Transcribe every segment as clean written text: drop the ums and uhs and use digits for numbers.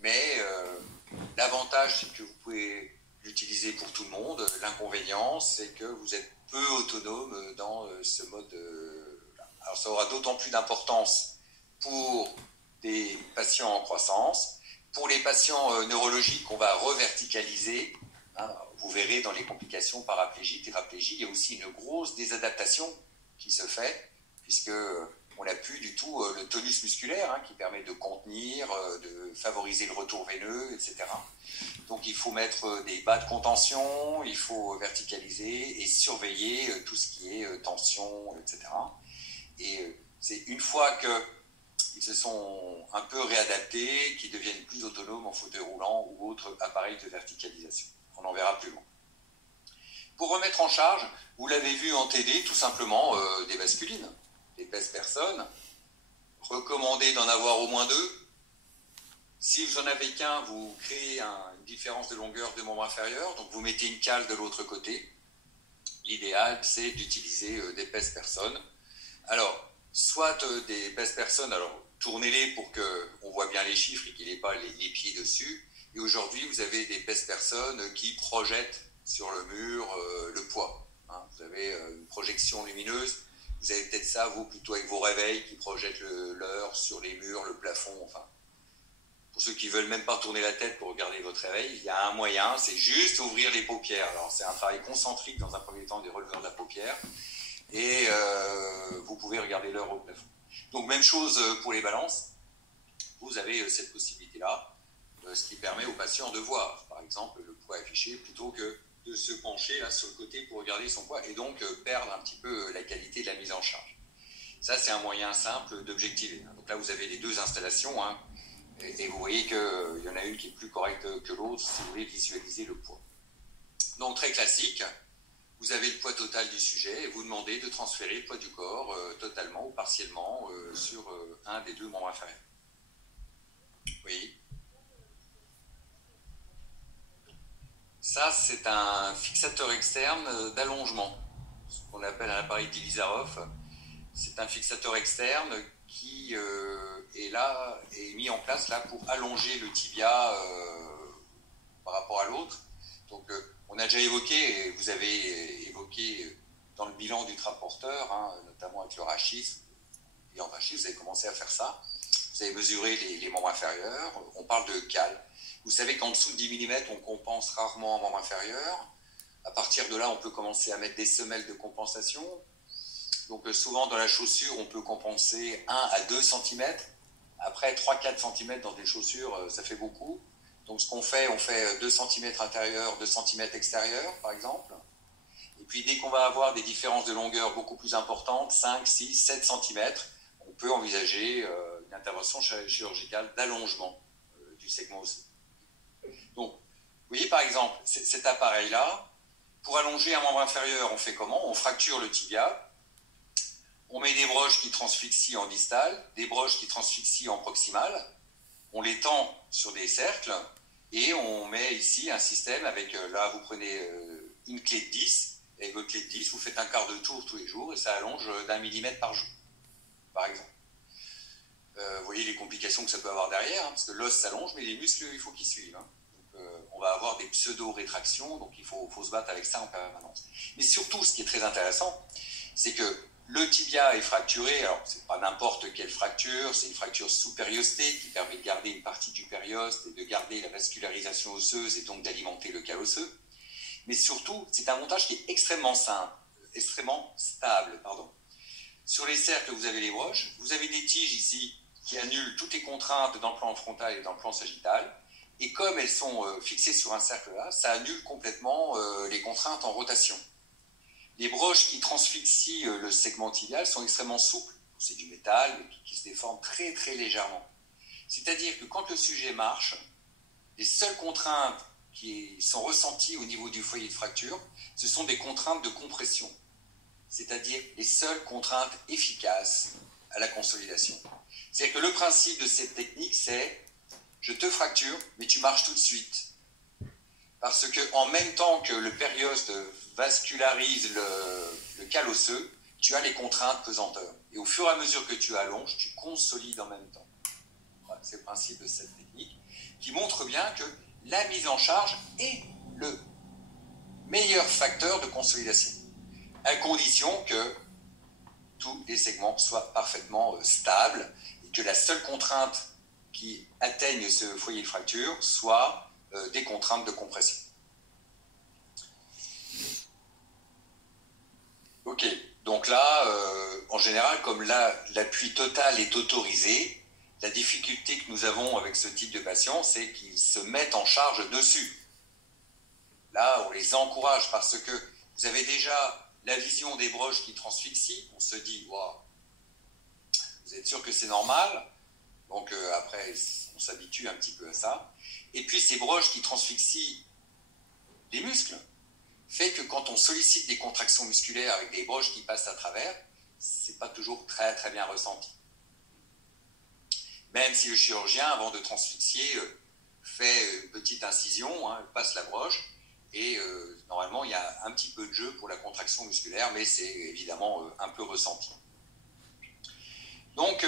mais l'avantage, c'est que vous pouvez l'utiliser pour tout le monde. L'inconvénient, c'est que vous êtes peu autonome dans ce mode. Alors, ça aura d'autant plus d'importance pour des patients en croissance. Pour les patients neurologiques qu'on va reverticaliser, hein, vous verrez dans les complications paraplégiques, tétraplégiques, il y a aussi une grosse désadaptation qui se fait, puisque on n'a plus du tout le tonus musculaire qui permet de contenir, de favoriser le retour veineux, etc. Donc il faut mettre des bas de contention, il faut verticaliser et surveiller tout ce qui est tension, etc. Et c'est une fois qu'ils se sont un peu réadaptés, qu'ils deviennent plus autonomes en fauteuil roulant ou autre appareil de verticalisation. On en verra plus loin. Pour remettre en charge, vous l'avez vu en TD, tout simplement des basculines, des pèse-personnes. Recommandé d'en avoir au moins 2. Si vous n'en avez qu'un, vous créez une différence de longueur de membre inférieur, donc vous mettez une cale de l'autre côté. L'idéal, c'est d'utiliser des pèse-personnes. Alors, soit des pèse-personnes, alors tournez-les pour qu'on voit bien les chiffres et qu'il n'ait pas les pieds dessus. Et aujourd'hui, vous avez des pèse-personnes qui projettent sur le mur le poids. Vous avez une projection lumineuse. Vous avez peut-être ça, vous, plutôt avec vos réveils qui projettent l'heure sur les murs, le plafond, enfin. Pour ceux qui ne veulent même pas tourner la tête pour regarder votre réveil, il y a un moyen, c'est juste ouvrir les paupières. Alors, c'est un travail concentrique dans un premier temps des releveurs de la paupière. Et vous pouvez regarder l'heure au plafond. Donc, même chose pour les balances. Vous avez cette possibilité-là, ce qui permet aux patients de voir, par exemple, le poids affiché, plutôt que de se pencher là sur le côté pour regarder son poids et donc perdre un petit peu la qualité de la mise en charge. Ça, c'est un moyen simple d'objectiver. Donc là, vous avez les 2 installations, et vous voyez qu'il y en a une qui est plus correcte que l'autre si vous voulez visualiser le poids. Donc, très classique, vous avez le poids total du sujet et vous demandez de transférer le poids du corps totalement ou partiellement sur un des 2 membres inférieurs. Oui. Ça, c'est un fixateur externe d'allongement, ce qu'on appelle un appareil d'Ilizarov. C'est un fixateur externe qui est mis en place là pour allonger le tibia par rapport à l'autre. Donc, on a déjà évoqué, et vous avez évoqué dans le bilan du transporteur, notamment avec le rachis, et en rachis, vous avez commencé à faire ça. Vous avez mesuré les membres inférieurs. On parle de cale. Vous savez qu'en dessous de 10 mm, on compense rarement un membre inférieur. À partir de là, on peut commencer à mettre des semelles de compensation. Donc souvent, dans la chaussure, on peut compenser 1 à 2 cm. Après, 3-4 cm dans des chaussures, ça fait beaucoup. Donc ce qu'on fait, on fait 2 cm intérieur, 2 cm extérieur, par exemple. Et puis, dès qu'on va avoir des différences de longueur beaucoup plus importantes, 5, 6, 7 cm, on peut envisager une intervention chirurgicale d'allongement du segment osseux. Donc, vous voyez par exemple, cet appareil-là, pour allonger un membre inférieur, on fait comment? On fracture le tibia, on met des broches qui transfixient en distal, des broches qui transfixient en proximal, on les tend sur des cercles, et on met ici un système avec, là vous prenez une clé de 10, et avec votre clé de 10, vous faites un quart de tour tous les jours, et ça allonge d'1 mm par jour, par exemple. Vous voyez les complications que ça peut avoir derrière, parce que l'os s'allonge, mais les muscles, il faut qu'ils suivent. Donc, on va avoir des pseudo-rétractions, donc il faut se battre avec ça en permanence. Mais surtout, ce qui est très intéressant, c'est que le tibia est fracturé, alors c'est pas n'importe quelle fracture, c'est une fracture sous-périostée qui permet de garder une partie du périoste et de garder la vascularisation osseuse et donc d'alimenter le cal osseux. Mais surtout, c'est un montage qui est extrêmement simple, extrêmement stable, pardon. Sur les cercles, vous avez les broches, vous avez des tiges ici qui annulent toutes les contraintes dans le plan frontal et dans le plan sagittal. Et comme elles sont fixées sur un cercle là, ça annule complètement les contraintes en rotation. Les broches qui transfixient le segment tibial sont extrêmement souples. C'est du métal mais qui se déforme très très légèrement. C'est-à-dire que quand le sujet marche, les seules contraintes qui sont ressenties au niveau du foyer de fracture, ce sont des contraintes de compression. C'est-à-dire les seules contraintes efficaces à la consolidation. C'est-à-dire que le principe de cette technique, c'est je te fracture, mais tu marches tout de suite. Parce qu'en même temps que le périoste vascularise le cal osseux, tu as les contraintes pesanteur. Et au fur et à mesure que tu allonges, tu consolides en même temps. Voilà, c'est le principe de cette technique. qui montre bien que la mise en charge est le meilleur facteur de consolidation, à condition que tous les segments soient parfaitement stables et que la seule contrainte qui atteigne ce foyer de fracture soit des contraintes de compression. Ok, donc là, en général, comme l'appui total est autorisé, la difficulté que nous avons avec ce type de patient, c'est qu'ils se mettent en charge dessus. Là, on les encourage parce que vous avez déjà la vision des broches qui transfixient. On se dit, wow, vous êtes sûr que c'est normal? Donc après, on s'habitue un petit peu à ça. Et puis ces broches qui transfixient les muscles fait que quand on sollicite des contractions musculaires avec des broches qui passent à travers, c'est pas toujours très très bien ressenti. Même si le chirurgien, avant de transfixier, fait une petite incision, passe la broche, et normalement il y a un petit peu de jeu pour la contraction musculaire, mais c'est évidemment un peu ressenti. Donc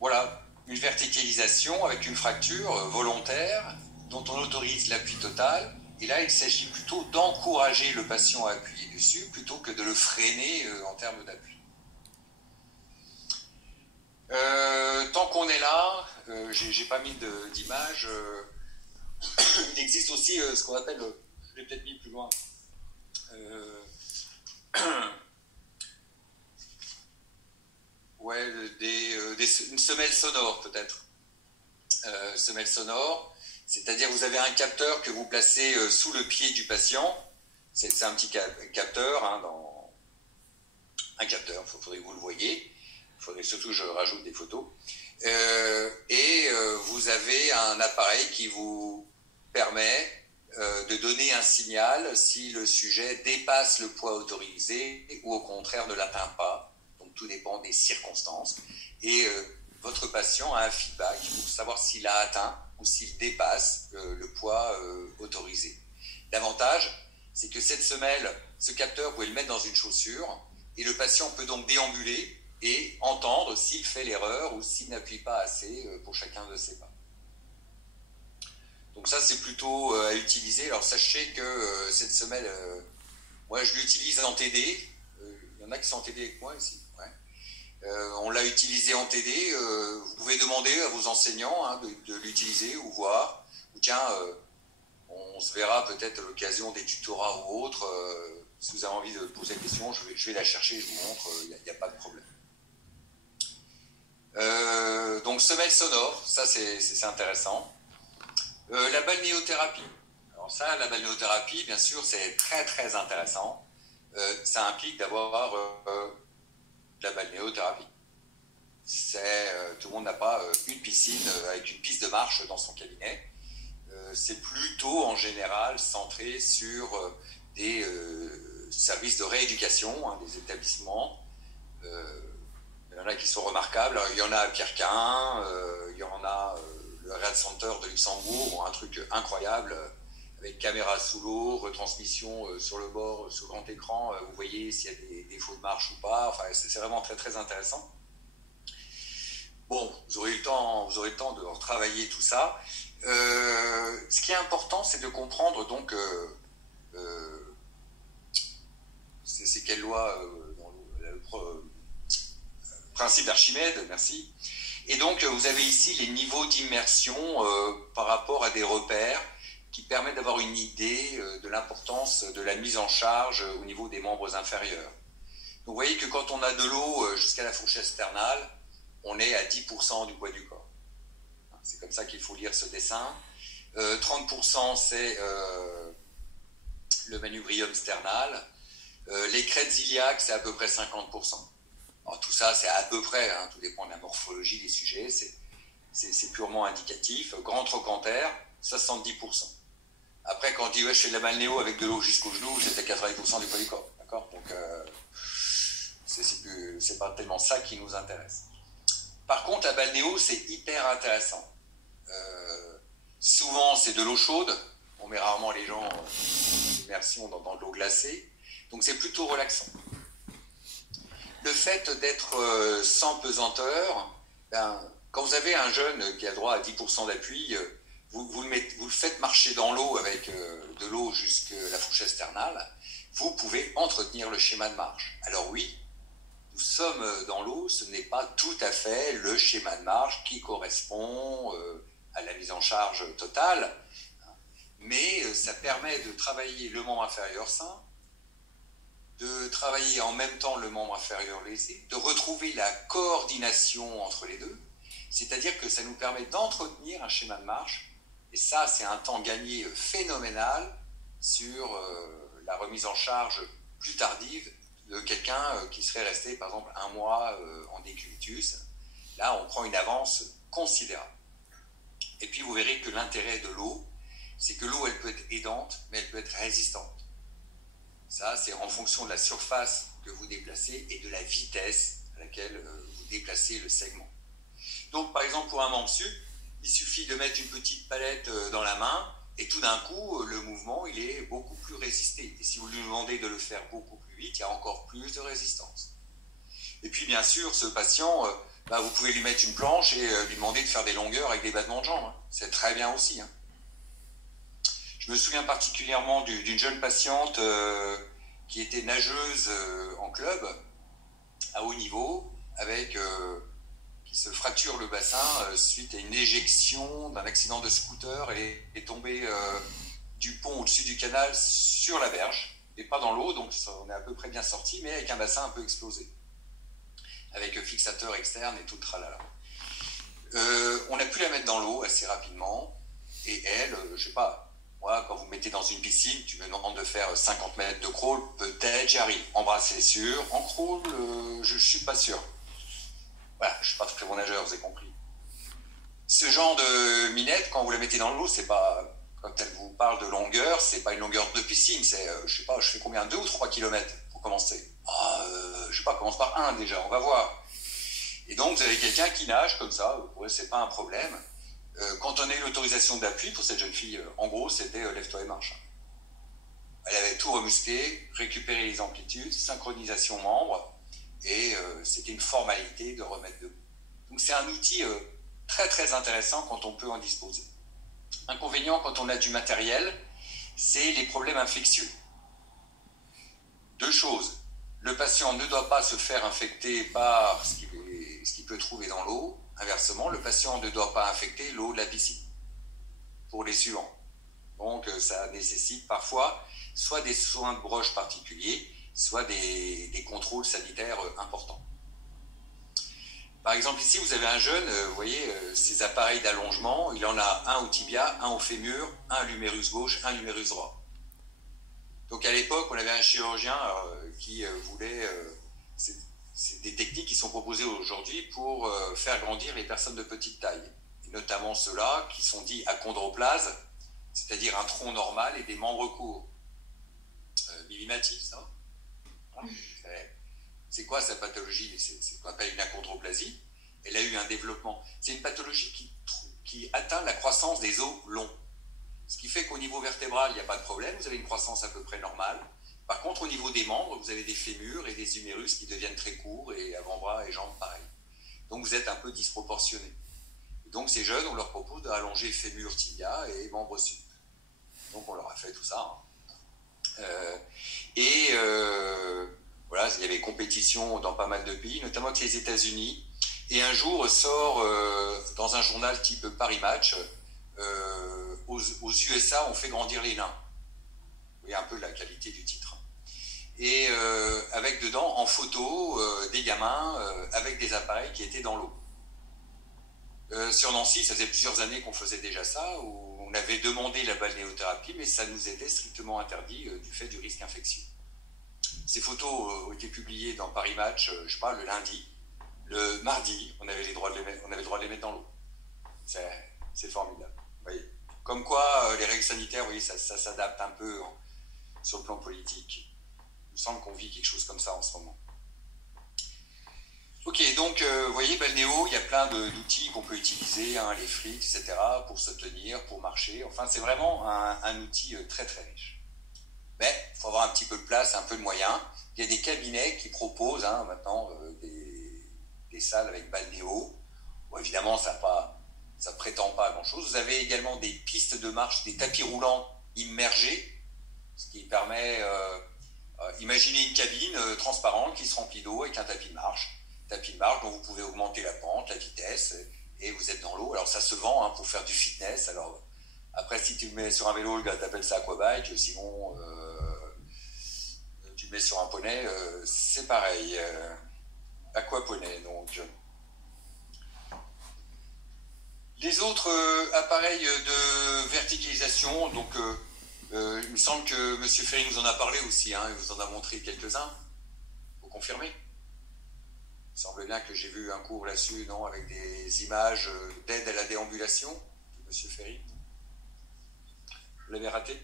voilà, une verticalisation avec une fracture volontaire dont on autorise l'appui total. Et là, il s'agit plutôt d'encourager le patient à appuyer dessus plutôt que de le freiner en termes d'appui. Tant qu'on est là, j'ai pas mis d'image. Il existe aussi ce qu'on appelle, je l'ai peut-être mis plus loin, ouais, une semelle sonore peut-être. Semelle sonore. C'est-à-dire vous avez un capteur que vous placez sous le pied du patient. C'est un petit capteur, un capteur, il faudrait que vous le voyez. Il faudrait surtout que je rajoute des photos. Vous avez un appareil qui vous permet de donner un signal si le sujet dépasse le poids autorisé ou au contraire ne l'atteint pas. Donc tout dépend des circonstances. Et votre patient a un feedback pour savoir s'il a atteint ou s'il dépasse le poids autorisé. L'avantage, c'est que cette semelle, ce capteur, vous pouvez le mettre dans une chaussure et le patient peut donc déambuler et entendre s'il fait l'erreur ou s'il n'appuie pas assez pour chacun de ses pas. Donc ça, c'est plutôt à utiliser. Alors sachez que cette semelle, moi je l'utilise en TD. Il y en a qui sont en TD avec moi ici. On l'a utilisé en TD, vous pouvez demander à vos enseignants de l'utiliser ou voir. Ou tiens, on se verra peut-être à l'occasion des tutorats ou autres. Si vous avez envie de poser la question, je vais la chercher, je vous montre, il n'y a pas de problème. Donc semelle sonore, ça c'est intéressant. La balnéothérapie. Alors ça, la balnéothérapie, bien sûr, c'est très très intéressant. Ça implique d'avoir la balnéothérapie. Tout le monde n'a pas une piscine avec une piste de marche dans son cabinet. C'est plutôt en général centré sur des services de rééducation, des établissements. Il y en a qui sont remarquables. Alors, il y en a à Pierre-Quin, il y en a le Rehab Center de Luxembourg, un truc incroyable avec caméra sous l'eau, retransmission sur le bord, sur grand écran, vous voyez s'il y a des défauts de marche ou pas. Enfin, c'est vraiment très très intéressant. Bon, vous aurez le temps de retravailler tout ça. Ce qui est important, c'est de comprendre donc c'est quelle loi dans le principe d'Archimède, merci. Et donc vous avez ici les niveaux d'immersion par rapport à des repères qui permet d'avoir une idée de l'importance de la mise en charge au niveau des membres inférieurs. Donc vous voyez que quand on a de l'eau jusqu'à la fourchette sternale, on est à 10% du poids du corps. C'est comme ça qu'il faut lire ce dessin. 30% c'est le manubrium sternal. Les crêtes iliaques, c'est à peu près 50%. Alors tout ça, c'est à peu près, tout dépend de la morphologie des sujets, c'est purement indicatif. Grand trochanter, 70%. Après, quand on dit ouais, je fais de la balnéo avec de l'eau jusqu'au genou, c'est à 90% du poids du corps. D'accord ? Donc, c'est pas tellement ça qui nous intéresse. Par contre, la balnéo, c'est hyper intéressant. Souvent, c'est de l'eau chaude. On met rarement les gens en immersion dans de l'eau glacée. Donc, c'est plutôt relaxant. Le fait d'être sans pesanteur, quand vous avez un jeune qui a droit à 10% d'appui, vous le faites marcher dans l'eau avec de l'eau jusqu'à la fourchette sternale, vous pouvez entretenir le schéma de marche. Alors oui, nous sommes dans l'eau, ce n'est pas tout à fait le schéma de marche qui correspond à la mise en charge totale, mais ça permet de travailler le membre inférieur sain, de travailler en même temps le membre inférieur lésé, de retrouver la coordination entre les deux, c'est-à-dire que ça nous permet d'entretenir un schéma de marche, et ça c'est un temps gagné phénoménal sur la remise en charge plus tardive de quelqu'un qui serait resté par exemple un mois en décubitus. Là on prend une avance considérable. Et puis vous verrez que l'intérêt de l'eau, c'est que l'eau elle peut être aidante, mais elle peut être résistante. Ça c'est en fonction de la surface que vous déplacez et de la vitesse à laquelle vous déplacez le segment. Donc par exemple pour un membre sup, il suffit de mettre une petite palette dans la main et tout d'un coup le mouvement il est beaucoup plus résisté. Et si vous lui demandez de le faire beaucoup plus vite, il y a encore plus de résistance. Et puis bien sûr ce patient, vous pouvez lui mettre une planche et lui demander de faire des longueurs avec des battements de jambes. Hein. C'est très bien aussi. Hein. Je me souviens particulièrement d'une jeune patiente qui était nageuse en club à haut niveau avec qui se fracture le bassin suite à une éjection d'un accident de scooter et est tombée du pont au-dessus du canal sur la berge et pas dans l'eau, donc on est à peu près bien sorti, mais avec un bassin un peu explosé, avec fixateur externe et tout le tralala. On a pu la mettre dans l'eau assez rapidement et elle, je sais pas, moi, quand vous mettez dans une piscine, tu me demandes de faire 50 mètres de crawl, peut-être j'y arrive. Embrasser sûr, en crawl, je suis pas sûr. Voilà, je suis pas très bon nageur, vous avez compris. Ce genre de minette, quand vous la mettez dans l'eau, c'est pas, quand elle vous parle de longueur, c'est pas une longueur de piscine, c'est, je sais pas, je fais combien, 2 ou 3 kilomètres pour commencer. Je sais pas, commence par 1 déjà, on va voir. Et donc, vous avez quelqu'un qui nage comme ça, c'est pas un problème. Quand on a eu l'autorisation d'appui pour cette jeune fille, en gros, c'était lève-toi et marche. Elle avait tout remusclé, récupéré les amplitudes, synchronisation membre, et c'était une formalité de remettre debout. Donc c'est un outil très très intéressant quand on peut en disposer. Inconvénient quand on a du matériel, c'est les problèmes infectieux. 2 choses. Le patient ne doit pas se faire infecter par ce qu'il peut trouver dans l'eau. Inversement, le patient ne doit pas infecter l'eau de la piscine pour les suivants. Donc ça nécessite parfois soit des soins de broche particuliers, soit des contrôles sanitaires importants. Par exemple ici vous avez un jeune, vous voyez ces appareils d'allongement, il en a un au tibia, un au fémur, un à l'humérus gauche, un à l'humérus droit. Donc à l'époque on avait un chirurgien qui voulait... c'est des techniques qui sont proposées aujourd'hui pour faire grandir les personnes de petite taille, et notamment ceux-là qui sont dits achondroplases, c'est-à-dire un tronc normal et des membres courts. Mimimati, ça va ? C'est quoi sa pathologie? C'est ce qu'on appelle une achondroplasie. Elle a eu un développement. C'est une pathologie qui atteint la croissance des os longs. Ce qui fait qu'au niveau vertébral, il n'y a pas de problème, vous avez une croissance à peu près normale. Par contre, au niveau des membres, vous avez des fémurs et des humérus qui deviennent très courts, et avant-bras et jambes pareil. Donc vous êtes un peu disproportionné. Et donc ces jeunes, on leur propose d'allonger fémur, tibia et membres sup. Donc on leur a fait tout ça. Voilà, il y avait compétition dans pas mal de pays, notamment avec les États-Unis. Et un jour sort dans un journal type Paris Match, aux USA, on fait grandir les nains. Vous voyez un peu la qualité du titre. Et avec dedans, en photo, des gamins avec des appareils qui étaient dans l'eau. Sur Nancy, ça faisait plusieurs années qu'on faisait déjà ça, où on avait demandé la balnéothérapie, mais ça nous était strictement interdit du fait du risque infectieux. Ces photos ont été publiées dans Paris Match, je sais pas, le lundi. Le mardi, on avait le droit de les mettre dans l'eau. C'est formidable. Vous voyez. Comme quoi, les règles sanitaires, vous voyez, ça s'adapte un peu sur le plan politique. Il me semble qu'on vit quelque chose comme ça en ce moment. Ok, donc, vous voyez, balnéo, il y a plein d'outils qu'on peut utiliser, hein, les frites, etc., pour se tenir, pour marcher. Enfin, c'est vraiment un outil très, très riche. Mais il faut avoir un petit peu de place, un peu de moyens. Il y a des cabinets qui proposent maintenant des salles avec balnéo. Bon, évidemment, ça prétend pas à grand-chose. Vous avez également des pistes de marche, des tapis roulants immergés, ce qui permet... imaginez une cabine transparente qui se remplit d'eau avec un tapis de marche. Tapis de marche dont vous pouvez augmenter la pente, la vitesse, et vous êtes dans l'eau. Alors ça se vend pour faire du fitness. Alors après, si tu le mets sur un vélo, le gars t'appelle ça aquabike. Sinon, tu le mets sur un poney, c'est pareil. Aquaponey, donc. Les autres appareils de verticalisation, donc il me semble que M. Ferry nous en a parlé aussi, il vous en a montré quelques-uns. Vous confirmez? Il semble bien que j'ai vu un cours là-dessus, non, avec des images d'aide à la déambulation de M. Ferry. Vous l'avez raté?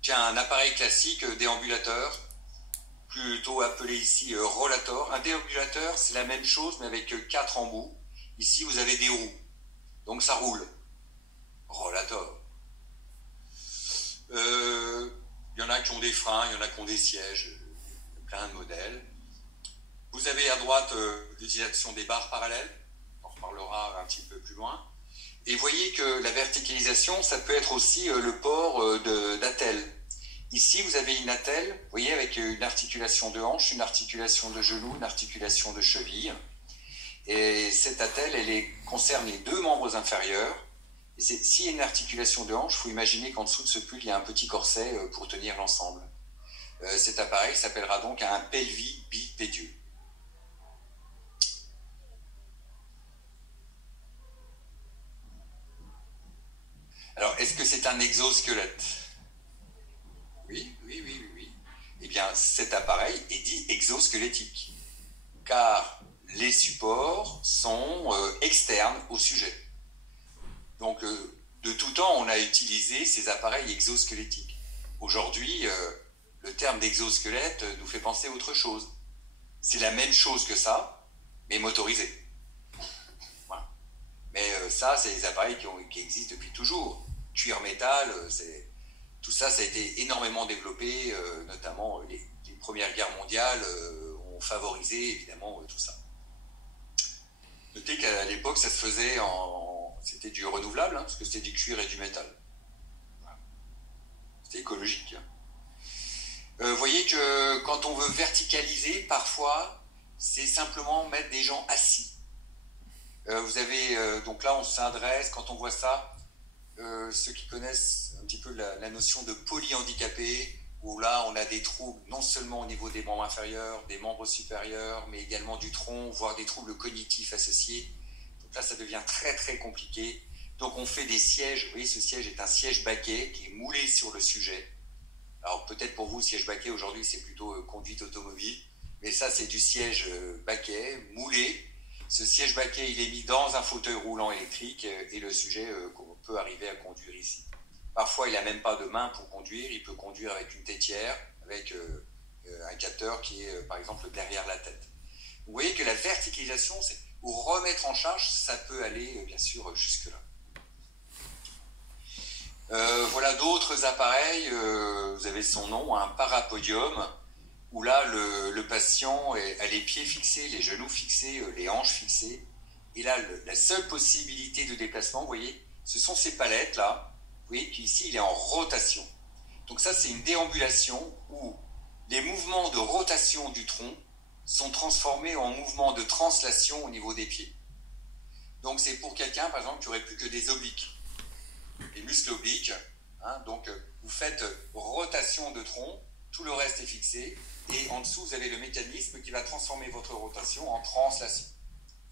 Tiens, un appareil classique déambulateur, plutôt appelé ici rollator. Un déambulateur, c'est la même chose, mais avec 4 embouts. Ici, vous avez des roues, donc ça roule. Rollator. Il y en a qui ont des freins, il y en a qui ont des sièges, plein de modèles. Vous avez à droite l'utilisation des barres parallèles, on en reparlera un petit peu plus loin. Et vous voyez que la verticalisation, ça peut être aussi le port d'attelle. Ici, vous avez une attelle, vous voyez, avec une articulation de hanche, une articulation de genou, une articulation de cheville. Et cette attelle, concerne les 2 membres inférieurs. Et s'il y a une articulation de hanche, il faut imaginer qu'en dessous de ce pull, il y a un petit corset pour tenir l'ensemble. Cet appareil s'appellera donc un pelvis bipédieux. Alors, est-ce que c'est un exosquelette? Oui. Eh bien, cet appareil est dit exosquelettique, car les supports sont externes au sujet. Donc, de tout temps, on a utilisé ces appareils exosquelettiques. Aujourd'hui, le terme d'exosquelette nous fait penser à autre chose. C'est la même chose que ça, mais motorisé. Voilà. Mais ça, c'est des appareils qui existent depuis toujours. Cuir métal, tout ça, ça a été énormément développé, notamment les Premières Guerres mondiales ont favorisé évidemment tout ça. Notez qu'à l'époque, ça se faisait c'était du renouvelable, parce que c'était du cuir et du métal. Voilà. C'était écologique. Vous voyez que quand on veut verticaliser, parfois, c'est simplement mettre des gens assis. Vous avez, donc là, on s'adresse, quand on voit ça, ceux qui connaissent un petit peu la notion de polyhandicapé, où là, on a des troubles non seulement au niveau des membres inférieurs, des membres supérieurs, mais également du tronc, voire des troubles cognitifs associés. Donc là, ça devient très très compliqué. Donc on fait des sièges. Vous voyez, ce siège est un siège baquet qui est moulé sur le sujet. Alors peut-être pour vous, siège baquet aujourd'hui, c'est plutôt conduite automobile, mais ça, c'est du siège baquet moulé. Ce siège baquet, il est mis dans un fauteuil roulant électrique et le sujet peut arriver à conduire ici. Parfois, il n'a même pas de main pour conduire. Il peut conduire avec une tétière, avec un capteur qui est, par exemple, derrière la tête. Vous voyez que la verticalisation, c'est pour remettre en charge, ça peut aller, bien sûr, jusque-là. Voilà d'autres appareils. Vous avez son nom, un parapodium, où là, le patient a les pieds fixés, les genoux fixés, les hanches fixées. Et là, la seule possibilité de déplacement, vous voyez, ce sont ces palettes-là. Vous voyez qu'ici, il est en rotation. Donc ça, c'est une déambulation où les mouvements de rotation du tronc sont transformés en mouvements de translation au niveau des pieds. Donc c'est pour quelqu'un, par exemple, qui n'aurait plus que des obliques. Les muscles obliques. Donc vous faites rotation de tronc, tout le reste est fixé, et en dessous, vous avez le mécanisme qui va transformer votre rotation en translation.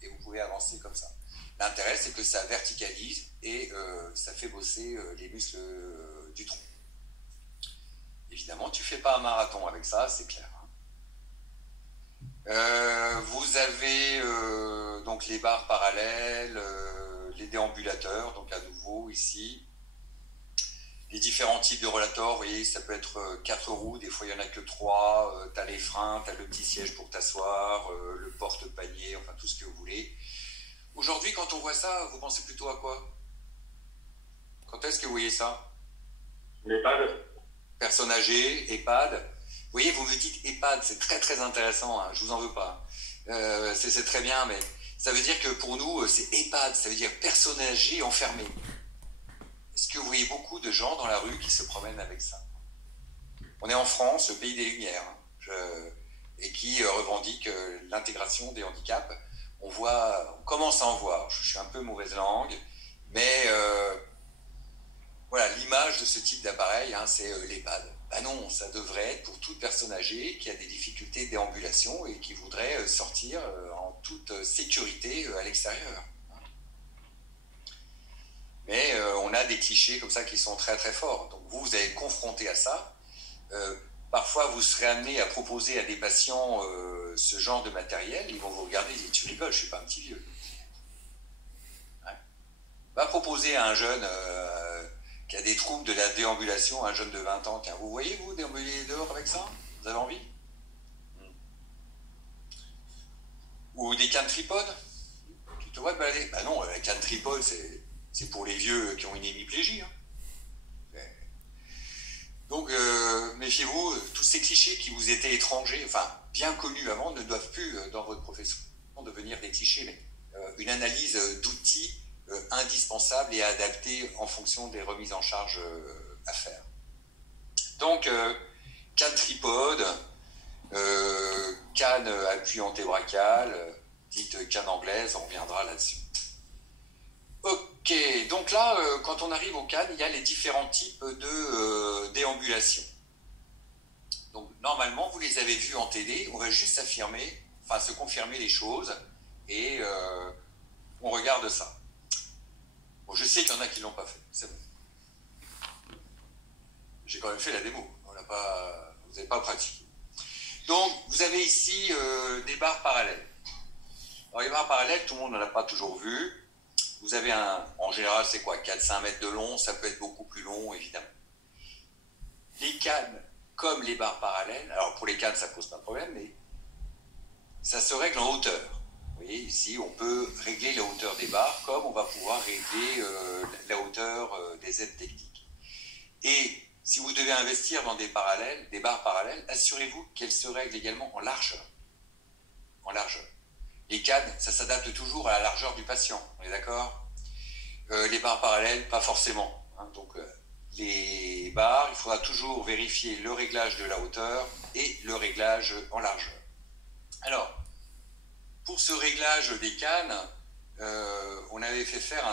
Et vous pouvez avancer comme ça. L'intérêt, c'est que ça verticalise et ça fait bosser les muscles du tronc. Évidemment, tu ne fais pas un marathon avec ça, c'est clair. Vous avez donc les barres parallèles, les déambulateurs, donc à nouveau ici. Les différents types de rollators, vous voyez, ça peut être 4 roues, des fois il n'y en a que 3, tu as les freins, tu as le petit siège pour t'asseoir, le porte-panier, enfin tout ce que vous voulez. Aujourd'hui, quand on voit ça, vous pensez plutôt à quoi? Quand est-ce que vous voyez ça? L'EHPAD. Personnes âgées, EHPAD. Vous voyez, vous me dites EHPAD, c'est très très intéressant, je vous en veux pas. C'est très bien, mais ça veut dire que pour nous, c'est EHPAD, ça veut dire personne âgée enfermée. Est-ce que vous voyez beaucoup de gens dans la rue qui se promènent avec ça? On est en France, le pays des Lumières, hein, et qui revendique l'intégration des handicaps. On commence à en voir. Je suis un peu mauvaise langue, mais voilà, l'image de ce type d'appareil, hein, c'est l'EHPAD. Ben non, ça devrait être pour toute personne âgée qui a des difficultés de déambulation et qui voudrait sortir en toute sécurité à l'extérieur. Mais on a des clichés comme ça qui sont très très forts. Donc vous allez être confronté à ça. Parfois, vous serez amené à proposer à des patients ce genre de matériel. Ils vont vous regarder et dire, tu rigoles, je ne suis pas un petit vieux. Hein? Va proposer à un jeune qui a des troubles de la déambulation, un jeune de 20 ans, tiens, vous voyez, vous, déambuler dehors avec ça? Vous avez envie? Ou des cannes tripodes? Tu te vois te balader? Ben non, la canne tripode, c'est pour les vieux qui ont une hémiplégie. Hein. Donc, méfiez-vous, tous ces clichés qui vous étaient étrangers, enfin, bien connus avant, ne doivent plus, dans votre profession, devenir des clichés, mais une analyse d'outils indispensable et adaptée en fonction des remises en charge à faire. Donc, canne tripode, canne appui antébrachial, dite canne anglaise, on reviendra là-dessus. Ok, donc là, quand on arrive aux cannes, il y a les différents types de déambulation. Donc normalement, vous les avez vus en TD, on va juste se confirmer les choses, et on regarde ça. Bon, je sais qu'il y en a qui ne l'ont pas fait, c'est bon. J'ai quand même fait la démo, vous n'avez pas pratiqué. Donc, vous avez ici des barres parallèles. Alors les barres parallèles, tout le monde n'en a pas toujours vu. Vous avez en général, c'est quoi, 4-5 mètres de long, ça peut être beaucoup plus long, évidemment. Les cannes, comme les barres parallèles, alors pour les cannes, ça ne pose pas de problème, mais ça se règle en hauteur. Vous voyez, ici, on peut régler la hauteur des barres, comme on va pouvoir régler la hauteur des aides techniques. Et si vous devez investir dans des barres parallèles, assurez-vous qu'elles se règlent également en largeur. En largeur. Les cannes, ça s'adapte toujours à la largeur du patient, on est d'accord? Les barres parallèles, pas forcément. Hein, donc, les barres, il faudra toujours vérifier le réglage de la hauteur et le réglage en largeur. Alors, pour ce réglage des cannes, on avait fait faire